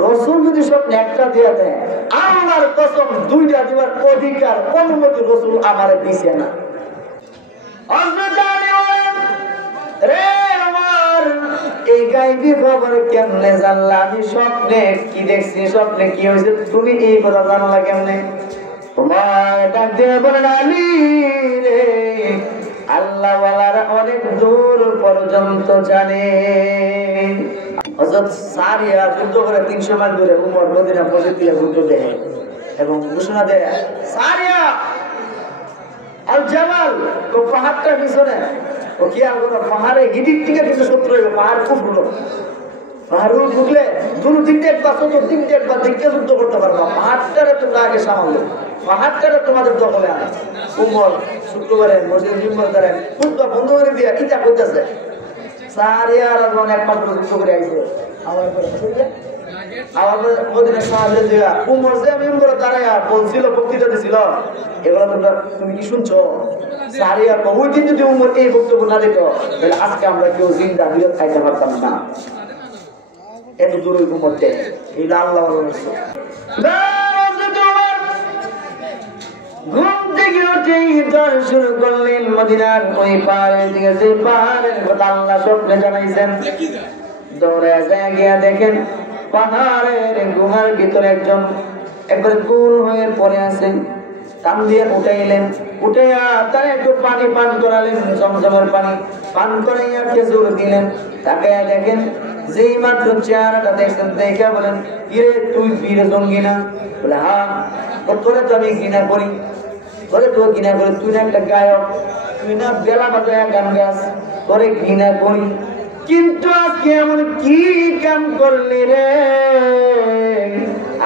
রাসূল যদি স্বপ্নে একটা দিয়া দেয়, আল্লাহর কসম দুইটা দিবার অধিকার অনুমতি রাসূল আমারে দিছে না। হযরত আলী বলেন, রে আমার এই গায়বী খবর কেমনে জানলা? আমি স্বপ্নে কি দেখছি, স্বপ্নে কি হয়েছে, তুমি এই কথা জানলা কেমনে? তোমার ডাক দিয়ে বলেন, আলী রে, আল্লাহ ওয়ালারা অনেক দূর পর্যন্ত জানে। হযরত সারিয়া যুদ্ধ করে 300 মাইল দূরে উমর মদিনা পৌঁছে দিয়ে যুদ্ধ দেয় এবং ঘোষণা দেয়, সারিয়া আল জামাল, তো পাহাড়টা পিছনে ও কি আর কোনো পাহাড়ে গিদির থেকে কিছু শত্রু হইবে, পাহাড় খুব বড়, পাহাড় ঢুকলে দুটো তিনটে একবার চতুর্থ একবার দিকে যুদ্ধ করতে পারবা, পাহাড়টারে তোমরা আগে সামালো, পাহাড়টারে তোমাদের দখলে আনে। উমর শুক্রবারে মসজিদ মিম্বর দ্বারা খুতবা বন্ধ করে দিয়ে কিতা করতেছে, সারিয়া রাজওয়ান একমাত্র যুদ্ধ করে আইছে। আমার মদিনার সাহায্যে দিয়া উমর যে মিম্বরে দাঁড়ায়া বলছিল, বক্তৃতা দিছিল, এগুলো তোমরা তুমি কি শুনছো? সারিয়া ওই দিন যদি উমর এই বক্তব্য না দিত তাহলে আজকে আমরা কেউ জিন্দা বিরত খাইতে পারতাম না। এত দূর ওই উমরতে এই আল্লাহ ঘুম থেকে উঠেই দৌড় শুরু করলেন মদিনার ওই পাহাড়ের দিকে, যে পাহাড়ের কথা আল্লাহ স্বপ্নে জানাইছেন। দৌড়ে যায় গিয়া দেখেন পাহাড়ের গুহার ভিতরে একজন একবার কুল হয়ে পড়ে আছে। কান দিয়ে উঠাইলেন, উঠাইয়া তার একটু পানি পান করালেন, জমজমের পানি পান করাইয়া খেজুর দিলেন। তাকে দেখেন যেই মাত্র চেহারাটা দেখছেন, দেখে বলেন, কিরে তুই বীর জঙ্গি না? বলে হ্যাঁ। তোরে তো আমি ঘৃণা করি, তোরে তো ঘৃণা করি, তুই না একটা গায়ক, তুই না বেলা বাজায় গান গাস, তোরে ঘৃণা করি। কিন্তু আজকে এমন কি কাম করলি রে?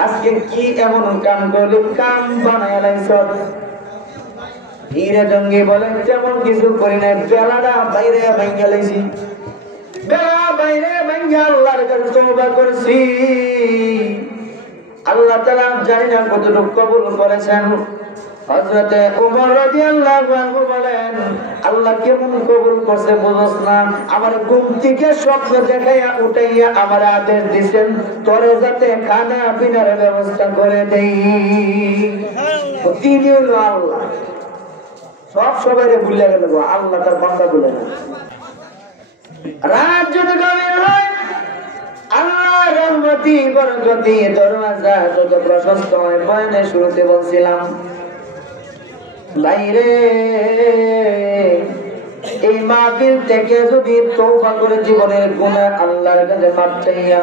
আজকে কি এমন কাম করলি, কাম বানায় লাইছ? হীরে জঙ্গি বলেন, তেমন কিছু করি না, বেলাটা বাইরে ভাঙ্গা লাইছি, বেলা বাইরে ভাঙ্গা আল্লাহর কাছে তওবা করছি। আল্লাহ তাআলা জানি না কতটুকু কবুল করেছেন। হযরতে ওমর রাদিয়াল্লাহু আনহু বলেন, আল্লাহ কেমন কবুল করছে বুঝছ না? আমার ঘুম থেকে স্বপ্ন দেখাইয়া উঠাইয়া আমার আদেশ দিবেন, তোরে যাতে খানা পিনার ব্যবস্থা করে দেই। তিনি হলো আল্লাহ, সব সবাইরে ভুলে গেল, আল্লাহ তার বান্দা ভুলে না। রাত যদি গভীর হয়, আল্লাহ রহমতি বরকতি দরওয়াজা যত প্রশস্ত হয়, বয়ানের শুরুতে বলছিলাম বাইরে এই মাহফিল থেকে যদি তওবা করে জীবনের গুনাহ আল্লাহর কাছে মাপ চাইয়া,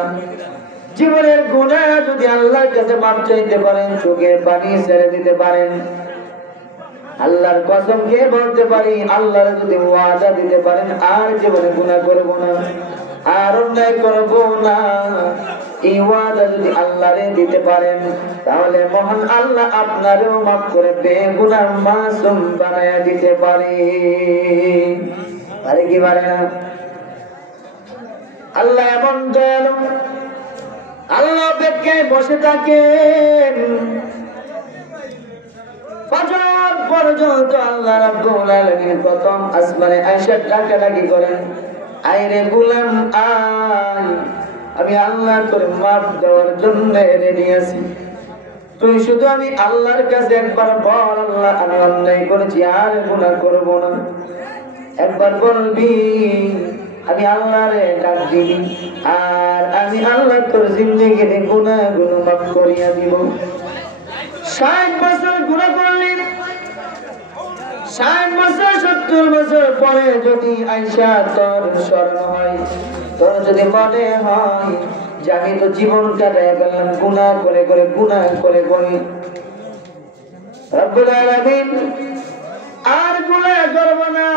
জীবনের গুনাহ যদি আল্লাহর কাছে মাপ চাইতে পারেন, চোখের পানি ছেড়ে দিতে পারেন, আল্লাহর কসম খেয়ে বলতে পারি, আল্লাহর যদি ওয়াদা দিতে পারেন আর জীবনে গুনাহ করব না, আর অন্যায় করব না, এই ওয়াদা যদি আল্লাহরে দিতে পারেন, তাহলে মহান আল্লাহ আপনারও মাফ করে বেগুনাহ মাসুম বানায়া দিতে পারে। পারে কি পারে না? আল্লাহ এমন দয়ালু, আল্লাহ অপেক্ষায় বসে থাকেন ফজর পর্যন্ত। আল্লাহ রাব্বুল আলামিন প্রথম আসমানে আয়েশা ডাকাডাকি করেন, আইরে গোলাম আয়, আমি আল্লাহ তোর মাফ দেওয়ার জন্য রেডি আছি, তুই শুধু আমি আল্লাহর কাছে একবার বল, আল্লাহ আমি অন্যায় করেছি আর গুনাহ করব না। একবার বলবি, আমি আল্লাহরে ডাক দিবি, আর আমি আল্লাহ তোর জিন্দেগিতে গুনাহগুলো মাফ করিয়া দিব। 60 বছর গুনাহ করলি, 60 বছর 70 বছর পরে যদি আয়েশা তোর স্মরণ হয়, তোর যদি মনে হয় যে আমি তো জীবন কাটাই গেলাম গুনাহ করে করে, গুনাহ করে করে, রব্বুল আলামিন আর গুনাহ করব না,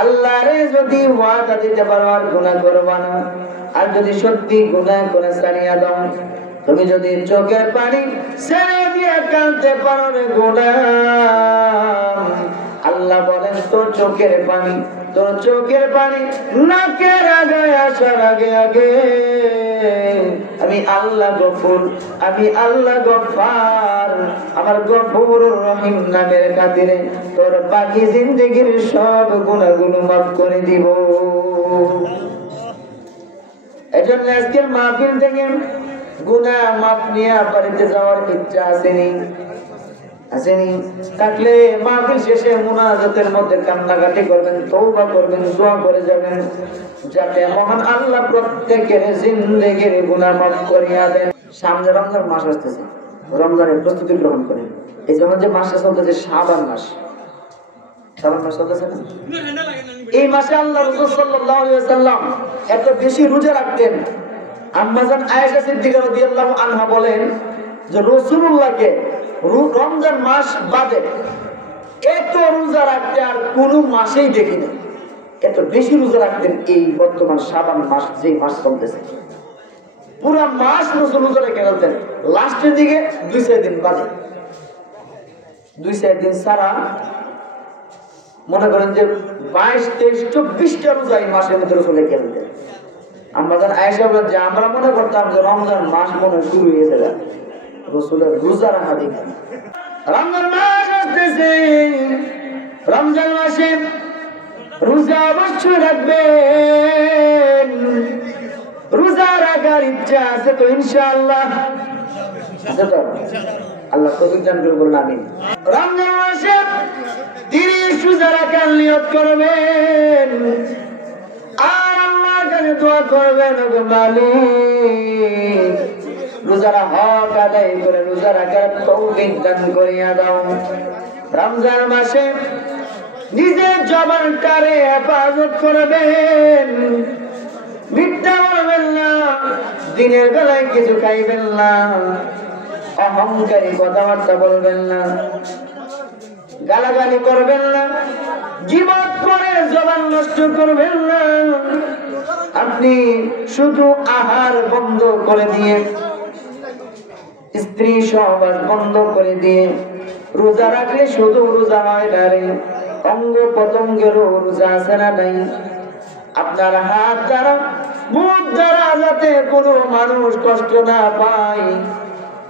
আল্লাহরে যদি ওয়াদা দিতে পারো আর গুনাহ করব না, আর যদি সত্যি গুনাহ করে ছাড়িয়া দাও, তুমি যদি চোখের পানি ছেড়ে দিয়ে কাঁদতে পারো রে গোলাম, আল্লাহ বলেন তোর চোখের পানি নাকের আগে আসার আগে আগে আমি আল্লাহ গফুর, আমি আল্লাহ গফফার, আমার গফুর রহিম নামের খাতিরে তোর বাকি জিন্দেগির সব গুনাহগুলো মাফ করে দিব। এজন্য আজকের মাহফিল থেকে গুনাহ মাফ নিয়ে বাড়িতে যাওয়ার ইচ্ছা আসেনি? থাকলে মাহফিল শেষে মুনাজাতের মধ্যে কান্নাকাটি করবেন, তওবা করবেন, দোয়া করে যাবেন যাতে মহান আল্লাহ প্রত্যেকের জিন্দেগির গুনাহ মাফ করিয়া দেন। সামনে রমজান মাস আসতেছে, রমজানের প্রস্তুতি গ্রহণ করেন। এই যখন যে মাসটা চলতেছে শাবান মাস চলতেছে না, এই মাসে আল্লাহ রাসূল সাল্লাল্লাহু আলাইহি ওয়াসাল্লাম এত বেশি রোজা রাখতেন। আম্মা জান আয়েশা সিদ্দিকা রাদিয়াল্লাহু আনহা বলেন যে রাসূলুল্লাহকে রমজান মাস বাদে এত রোজা রাখতে আর কোন মাসেই দেখি না, এত বেশি রোজা রাখতেন এই বর্তমান শাবান মাস যে মাস চলতেছে। পুরো মাস রাসূল রোজা রেখে ফেলতেন, লাস্টের দিকে 2-4 দিন বাদে, 2-4 দিন ছাড়া মনে করেন যে 22, 23, 24টা রোজা এই মাসের মধ্যে রাসূল রেখে ফেলতেন। আমাদের আয়েশা বলেন যে আমরা মনে করতাম যে রমজান মাস মনে শুরু হয়ে যাবে, রাসূলের রোজা রাখা দেখি। রমজান মাস আসতেছে, রমজান মাসে রোজা অবশ্যই রাখবেন। রোজা রাখার ইচ্ছা আছে তো ইনশাআল্লাহ? আছে তো? আল্লাহ তৌফিক দান করুন, বলুন আমিন। রমজান মাসে 30 রোজা রাখার নিয়ত করবেন আর আল্লাহর কাছে দোয়া করবেন, ওগো মালিক রোজার হক আদায় করে রোজা রাখার তৌফিক দান করিয়া দাও। রমজান মাসে নিজের জবানটারে হেফাজত করবেন, মিথ্যা বলবেন না, দিনের বেলায় কিছু খাইবেন না, অহংকারী কথাবার্তা বলবেন না, গালাগালি করবেন না, গীবত করে জবান নষ্ট করবেন না। আপনি শুধু আহার বন্ধ করে দিয়ে, স্ত্রী সহবাস বন্ধ করে দিয়ে রোজা রাখলে শুধু রোজা হয় না রে, অঙ্গ প্রত্যঙ্গেরও রোজা আছে না নাই? আপনার হাত দ্বারা মুখ দ্বারা যাতে কোনো মানুষ কষ্ট না পায়,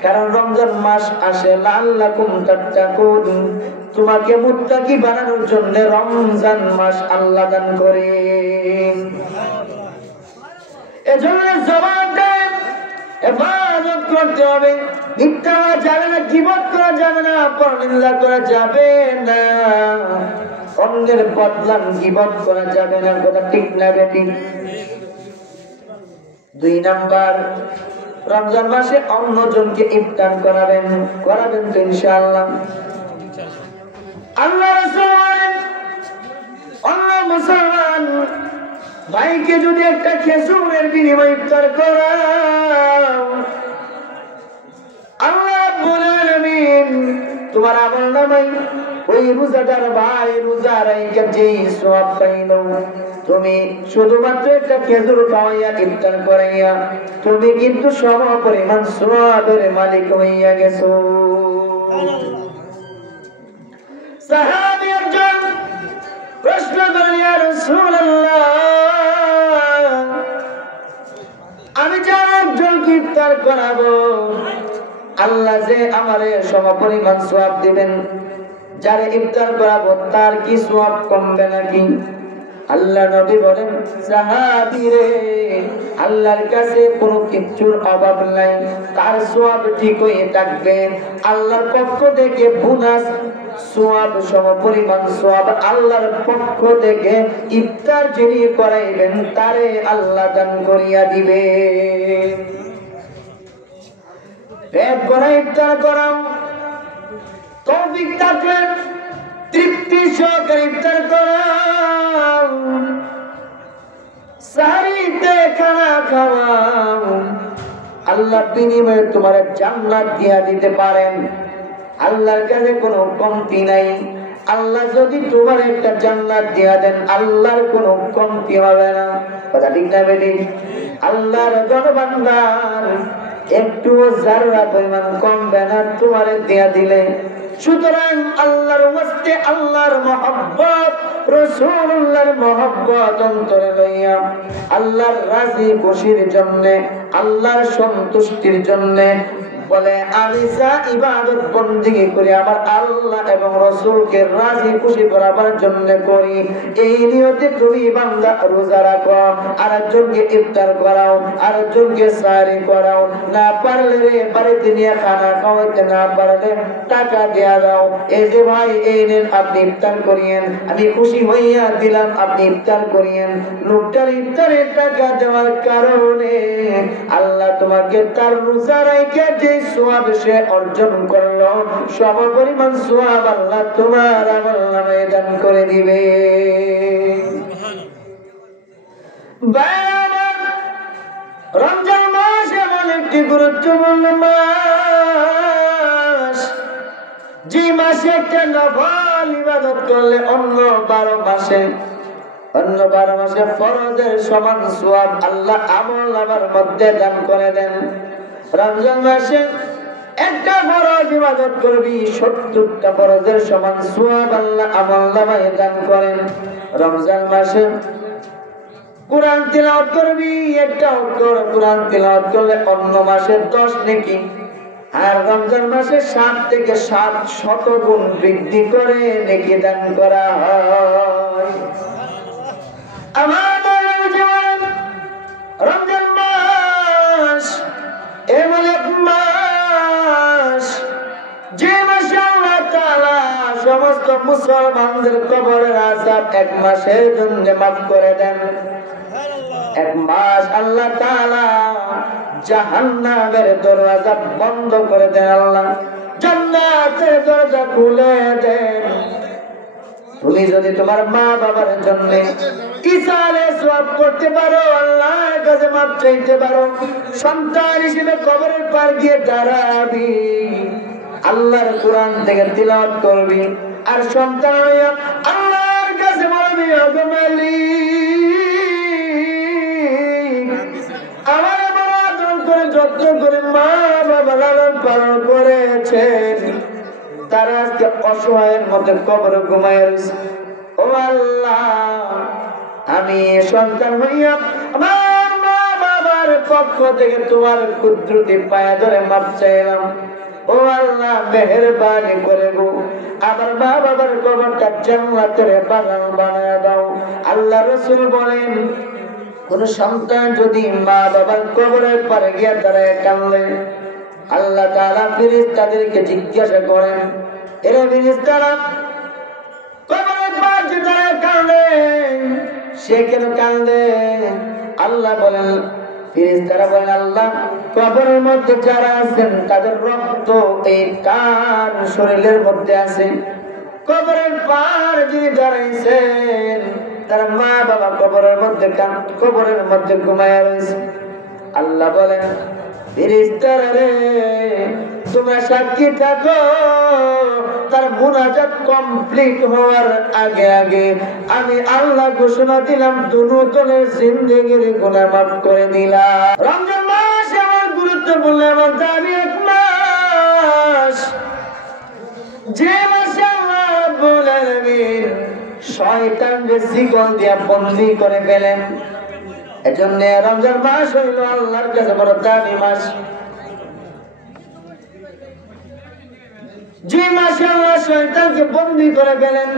কারণ রমজান মাস আসে লাআল্লাকুম তাত্তাকুন, তোমাকে মুত্তাকি বানানোর জন্য রমজান মাস আল্লাহ দান করেন। এজন্য জবানটা হেফাজত করতে হবে, মিথ্যা বলা যাবে না, গীবত করা যাবে না, পরনিন্দা করা যাবে না, অন্যের বদনাম গীবত করা যাবে না। কথা ঠিক না বেটি? 2 নাম্বার, রমজান মাসে অন্যজনকে ইফতার করাবেন তো ইনশাআল্লাহ? আল্লাহ রাসূল বলেন অন্য মুসলমান ভাইকে যদি একটা খেজুরের বিনিময়ে ইফতার করাও, আল্লাহ রাব্বুল আলামিন তোমার আমলনামায় ওই রোজাদার ভাই রোজা রাইখা যেই সওয়াব পাইলো, তুমি শুধুমাত্র একটা খেজুর খাওয়াইয়া ইফতার করাইয়া তুমি কিন্তু সম পরিমাণ সওয়াবের মালিক হইয়া গেছো। সাহাবী একজন প্রশ্ন করলেন, ইয়া রাসূলুল্লাহ, আমি যার একজনকে ইফতার করাবো আল্লাহ যে আমারে সম পরিমাণ সওয়াব দিবেন, যারে ইফতার করাবো তার কি সওয়াব কমবে নাকি? আল্লাহ নবী বলেন, সাহাবী রে, আল্লাহর কাছে কোনো কিছুর অভাব নাই, তার সওয়াব ঠিকই থাকবে। আল্লাহর পক্ষ থেকে বোনাস সওয়াব, সমপরিমাণ সওয়াব আল্লাহর পক্ষ থেকে ইফতার যিনি করাইবেন তারে আল্লাহ দান করিয়া দিবে। পেট ভরা ইফতার করাও, তৌফিক থাকলে তৃপ্তি সহকারে ইফতার করাও, সাহরিতে খানা খাওয়াও, আল্লাহ বিনিময়ে তোমার জান্নাত দিয়া দিতে পারেন। আল্লাহর কাছে কোনো কমতি নাই। আল্লাহ যদি তোমার একটা জান্নাত দিয়া দেন, আল্লাহর কোনো কমতি হবে না। কথা ঠিক না বেটি? আল্লাহর গণবান্দার একটু জাররা পরিমাণ কমবে না তোমারে দিয়া দিলে। সুতরাং আল্লাহর ওয়াস্তে আল্লাহর মহব্বত রাসূলুল্লাহর মহব্বত অন্তরে লইয়া আল্লাহর রাজি খুশির জন্য আল্লাহর সন্তুষ্টির জন্য বলে আমি যা ইবাদত বন্দেগী করি আমার আল্লাহ এবং রাসূলকে রাজি খুশি করার জন্য করি, এই নিয়তে তুমি বান্দা রোজা রাখো, আরেকজনকে ইফতার করাও, আরেকজনকে সাহরি করাও, না পারলে রে বাড়িতে নিয়ে খানা খাওয়াইতে না পারলে টাকা দেয়া দাও, এই যে ভাই এই নেন আপনি ইফতার করিয়েন, আমি খুশি হইয়া দিলাম আপনি ইফতার করিয়েন। লোকটার ইফতারের টাকা দেওয়ার কারণে আল্লাহ তোমাকে তার রোজা রাইখা যে সওয়াব সে অর্জন করলো সম পরিমাণ সওয়াব আল্লাহ তোমার আমলনামায় দান করে দিবে। রমজান মাস এমন একটি গুরুত্বপূর্ণ মাস, যে মাসে একটা নফল ইবাদত করলে অন্য 12 মাসে ফরজের সমান সওয়াব আল্লাহ আমলনামার মধ্যে দান করে দেন। রমজান মাসে একটা ফরজ ইবাদত করবি 70টা ফরজের সমান সওয়াব আল্লাহ আমলনামায় দান করেন। রমজান মাসে কুরআন তিলাওয়াত করবি, একটা অক্ষর কুরআন তিলাওয়াত করলে অন্য মাসে 10 নেকি, আর রমজান মাসে 7 থেকে 700 গুণ বৃদ্ধি করে নেকি দান করা হয়। আমার জীবন রমজান মাস এমন এক মাস, যে মাসে আল্লাহ তাআলা সমস্ত মুসলমানদের কবরের আযাব 1 মাসের জন্য মাফ করে দেন। 1 মাস আল্লাহ তাআলা জাহান্নামের দরজা বন্ধ করে দেন, আল্লাহ জান্নাতের দরজা খুলে দেন। তুমি যদি তোমার মা বাবার জন্য ইসালে সওয়াব করতে পারো, আল্লাহর কাছে মাফ চাইতে পারো, সন্তান হিসেবে কবরের পার গিয়ে দাঁড়াবি, আল্লাহর কোরআন থেকে তিলাওয়াত করবি, আর সন্তান হইয়া আল্লাহর কাছে বলবি ওগো মালিক আমার বড় আদর করে যত্ন করে মা বাবা লালন পালন করেছেন, তারা আজকে অসহায়ের মধ্যে কবরে ঘুমায় রয়েছে। ও আল্লাহ, আমি সন্তান হইয়া আমার মা বাবার পক্ষ থেকে তোমার কুদরতি পায়ে ধরে মাপ চাইলাম। ও আল্লাহ, মেহেরবানি করে গো আমার মা বাবার কবরটা জান্নাতের বাগান বানায় দাও। আল্লাহ রাসূল বলেন, কোন সন্তান যদি মা বাবার কবরের পারে গিয়া দাঁড়ায় কাঁদলে, আল্লাহ তাআলা ফেরেশতাদেরকে জিজ্ঞাসা করেন, এরা ফেরেশতারা কবরের পাশে দাঁড়ায় কাঁদে, সে কেন কাঁদে? আল্লাহ বলেন, ফেরেশতারা বলেন, আল্লাহ কবরের মধ্যে যারা আছেন তাদের রক্ত এই তার শরীরের মধ্যে আছে, কবরের পার যিনি দাঁড়াইছেন তার মা বাবা কবরের মধ্যে ঘুমায়া রয়েছে। আল্লাহ বলেন, ফেরেশতারা রে তোমরা সাক্ষী থাকো, তার মুনাজাত কমপ্লিট হওয়ার আগে আগে আমি আল্লাহ ঘোষণা দিলাম দুজনের জিন্দেগির গুনাহ মাফ করে দিলাম। রমজান মাস আমার গুরুত্বপূর্ণ এবং দামি এক মাস, যে মাসে আল্লাহ রাব্বুল আলামিন শয়তানকে শিকল দিয়া বন্দী করে ফেলেন। এজন্য রমজান মাস হইল আল্লাহর কাছে বড় দামি মাস। যে মাসে আল্লাহ শয়তানকে বন্দী করে ফেলেন,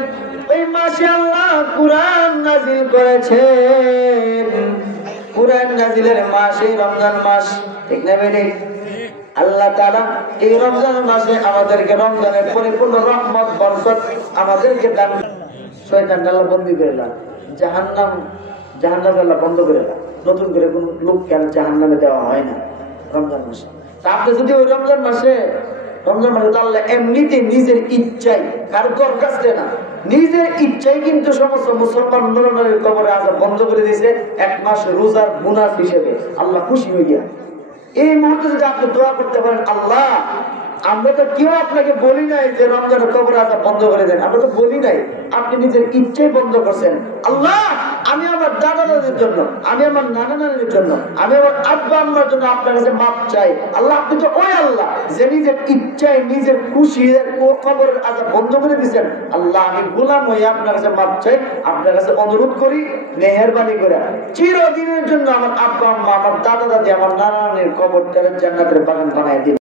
ওই মাসে আল্লাহ কুরআন নাযিল করেছেন। কুরআন নাযিলের মাস এই রমজান মাস, ঠিক না বেঠিক? আল্লাহ তাআলা এই রমজান মাসে আমাদেরকে রমজানের পরিপূর্ণ রহমত বরকত আমাদেরকে দান। শয়তানকে আল্লাহ বন্দী করে দিলেন, জাহান্নাম আল্লাহ বন্ধ করে দিলেন, নতুন করে কোন লোককে আর জাহান্নামে দেওয়া হয় না রমজান মাসে। তা আপনি যদি ওই রমজান মাসে আল্লাহ এমনিতে নিজের ইচ্ছাই, কার দরকার না, নিজের ইচ্ছাই কিন্তু সমস্ত মুসলমান নরনারীর কবরে আযাব বন্ধ করে দিয়েছে 1 মাস রোজার বোনাস হিসেবে। আল্লাহ খুশি হইয়া এই মুহূর্তে যদি আপনি দোয়া করতে পারেন, আল্লাহ আমরা তো কেউ আপনাকে বলি নাই যে রমজানের কবর আযাব বন্ধ করে দেন, আমরা তো বলি নাই, আপনি নিজের ইচ্ছাই বন্ধ করছেন। আল্লাহ আমি আমার দাদা দাদির জন্য, আমি আমার নানা নানির জন্য, আমি আমার আব্বা আম্মার জন্য আপনার কাছে মাপ চাই। আল্লাহ, আপনি তো ওই আল্লাহ যে নিজের ইচ্ছায় নিজের খুশি কবরের আযাব বন্ধ করে দিয়েছেন। আল্লাহ, আমি গোলাম হয়ে আপনার কাছে মাপ চাই, আপনার কাছে অনুরোধ করি মেহেরবানি করে চিরদিনের জন্য আমার আব্বা আম্মা, আমার দাদা দাদি, আমার নানা নানির কবরটা জান্নাতের বাগান বানায় দিন।